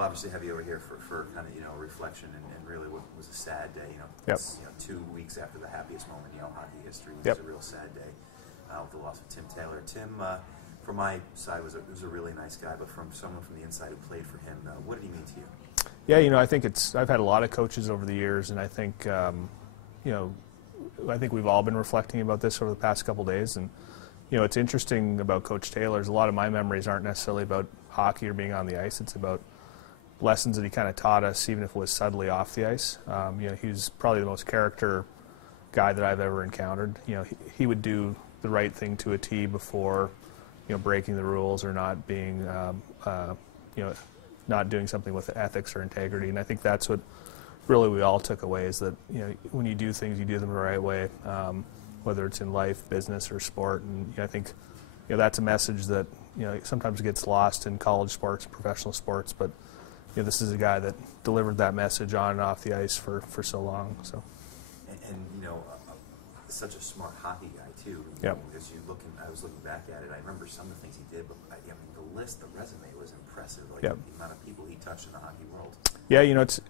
Obviously have you over here for kind of, reflection and really what was a sad day, Yep. It's, 2 weeks after the happiest moment in Yale hockey history. It was Yep. a real sad day with the loss of Tim Taylor. Tim, from my side, was a really nice guy, but from someone from the inside who played for him, what did he mean to you? Yeah, I think I've had a lot of coaches over the years, and I think, I think we've all been reflecting about this over the past couple days, and, it's interesting about Coach Taylor is a lot of my memories aren't necessarily about hockey or being on the ice. It's about lessons that he kind of taught us, even if it was subtly off the ice. He's probably the most character guy that I've ever encountered. He would do the right thing to a T before, breaking the rules or not being, not doing something with ethics or integrity. And I think that's what really we all took away is that, when you do things, you do them the right way, whether it's in life, business, or sport. And I think, that's a message that, sometimes gets lost in college sports, professional sports, but this is a guy that delivered that message on and off the ice for so long. So, and such a smart hockey guy too. Yep. As I was looking back at it, I remember some of the things he did, but the resume was impressive. Like Yep. the amount of people he touched in the hockey world. Yeah, it's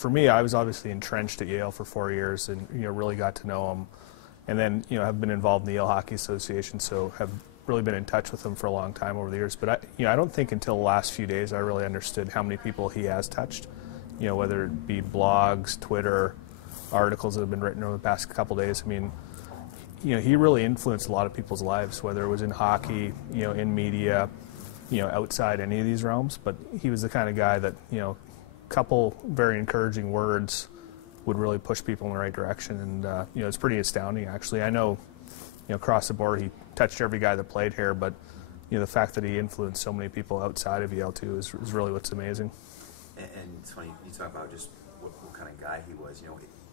for me, I was obviously entrenched at Yale for 4 years, and really got to know him, and then have been involved in the Yale Hockey Association, so have really been in touch with him for a long time over the years. But I don't think until the last few days I really understood how many people he has touched. Whether it be blogs, Twitter, articles that have been written over the past couple days. I mean, he really influenced a lot of people's lives, whether it was in hockey, in media, outside any of these realms. But he was the kind of guy that, couple very encouraging words would really push people in the right direction. And, it's pretty astounding, actually. I know, across the board he touched every guy that played here, but, the fact that he influenced so many people outside of Yale, too, is really what's amazing. And it's funny, you talk about just what kind of guy he was.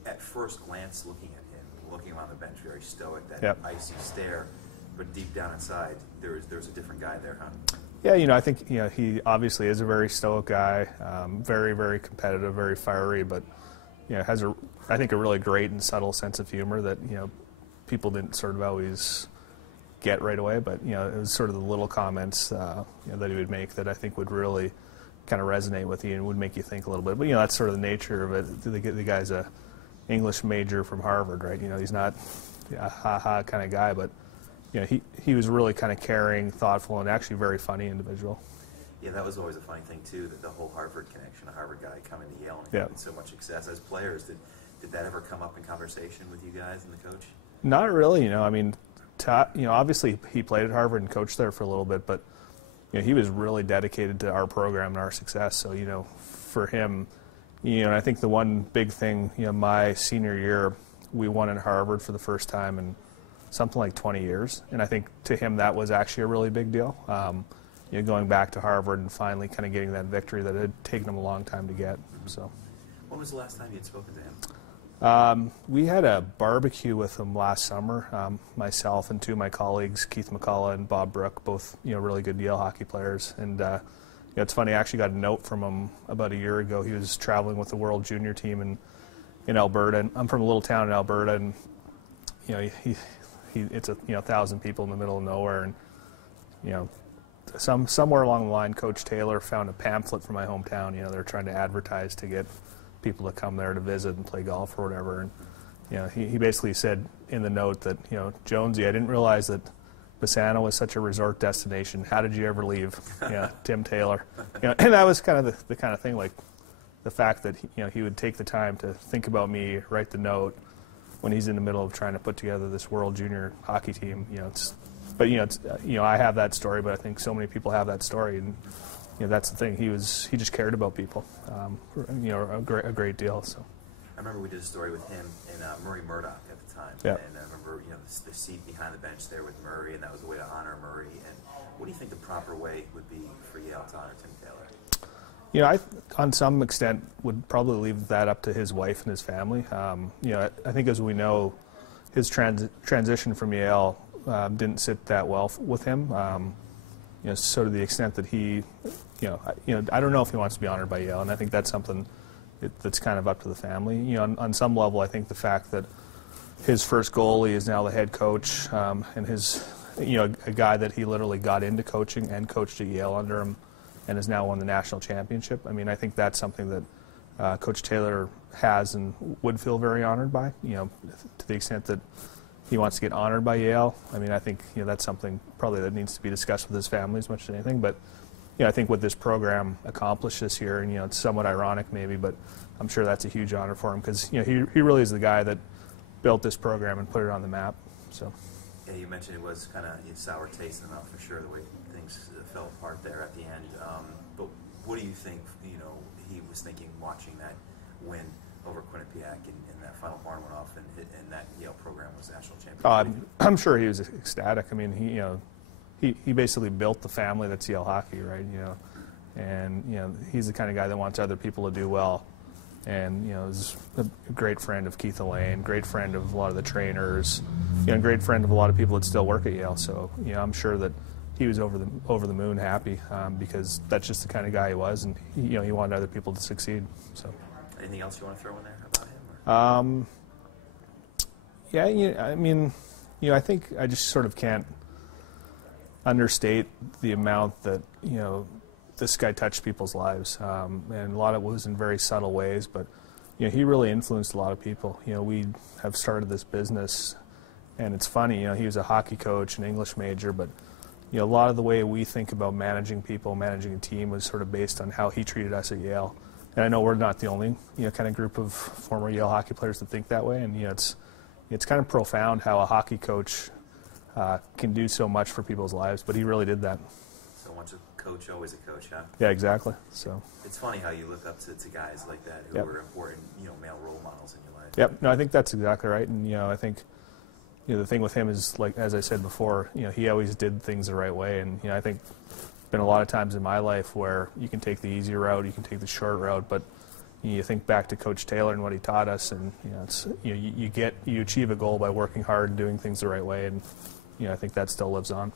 At first glance, looking at him, looking on the bench, very stoic, that Yep. icy stare, but deep down inside, there's a different guy there, huh? Yeah, I think he obviously is a very stoic guy, very, very competitive, very fiery, but has I think a really great and subtle sense of humor that people didn't sort of always get right away. But it was sort of the little comments that he would make that I think would really kind of resonate with you and would make you think a little bit. But that's sort of the nature of it. The guy's a English major from Harvard, right? He's not a ha-ha kind of guy, but he was really kind of caring, thoughtful, and actually very funny individual. Yeah, that was always a funny thing too, that the whole Harvard connection, a Harvard guy coming to Yale and Yeah. having so much success as players. Did that ever come up in conversation with you guys and the coach? Not really, I mean, obviously he played at Harvard and coached there for a little bit, but he was really dedicated to our program and our success. So for him, and I think the one big thing, my senior year, we won in Harvard for the first time in something like 20 years, and I think to him that was actually a really big deal. Going back to Harvard and finally kind of getting that victory that had taken him a long time to get. Mm-hmm. So, when was the last time you had spoken to him? We had a barbecue with him last summer. Myself and two of my colleagues, Keith McCullough and Bob Brook, both really good Yale hockey players. And it's funny, I actually got a note from him about a year ago. He was traveling with the World Junior team in Alberta, and I'm from a little town in Alberta, and it's 1,000 people in the middle of nowhere, and somewhere along the line, Coach Taylor found a pamphlet from my hometown. They're trying to advertise to get people to come there to visit and play golf or whatever. And he basically said in the note that Jonesy, I didn't realize that Bassano was such a resort destination. How did you ever leave? Tim Taylor. And that was kind of the kind of thing, like the fact that he would take the time to think about me, write the note when he's in the middle of trying to put together this World Junior hockey team. I have that story, but I think so many people have that story, and that's the thing. He just cared about people, a great deal. So I remember we did a story with him and Murray Murdoch at the time. Yeah. And I remember the seat behind the bench there with Murray, and that was a way to honor Murray. And what do you think the proper way would be for Yale to honor Tim Taylor? I, on some extent, would probably leave that up to his wife and his family. I think, as we know, his transition from Yale didn't sit that well with him. So to the extent that he, I don't know if he wants to be honored by Yale, and I think that's something that's kind of up to the family. On some level, I think the fact that his first goalie is now the head coach, and his, a guy that he literally got into coaching and coached at Yale under him, and has now won the national championship. I mean, I think that's something that Coach Taylor has and would feel very honored by, to the extent that he wants to get honored by Yale. I mean, I think that's something probably that needs to be discussed with his family as much as anything. But I think what this program accomplished this year, and it's somewhat ironic maybe, but I'm sure that's a huge honor for him because he really is the guy that built this program and put it on the map. So. Yeah, you mentioned it was kind of a sour taste in the mouth for sure, the way things fell apart there at the end. But what do you think? He was thinking watching that win over Quinnipiac and that Final Horn went off and that Yale program was national champion. I'm sure he was ecstatic. I mean, he basically built the family that's Yale hockey, right? And he's the kind of guy that wants other people to do well. And is a great friend of Keith Elaine, great friend of a lot of the trainers, great friend of a lot of people that still work at Yale. So I'm sure that he was over the moon happy because that's just the kind of guy he was, and he wanted other people to succeed. So. Anything else you want to throw in there about him? Yeah, I mean, I think I just sort of can't understate the amount that this guy touched people's lives, and a lot of it was in very subtle ways, but he really influenced a lot of people. We have started this business, and it's funny, he was a hockey coach, an English major, but a lot of the way we think about managing people, managing a team was sort of based on how he treated us at Yale. And I know we're not the only kind of group of former Yale hockey players that think that way, and it's kind of profound how a hockey coach can do so much for people's lives, but he really did that. So once a coach, always a coach, huh? Yeah, exactly. So it's funny how you look up to guys like that who Yep. were important, male role models in your life. Yep. No, I think that's exactly right. And I think the thing with him is, like as I said before, he always did things the right way. And I think been a lot of times in my life where you can take the easy route, you can take the short route, but you think back to Coach Taylor and what he taught us, and it's you achieve a goal by working hard and doing things the right way, and I think that still lives on.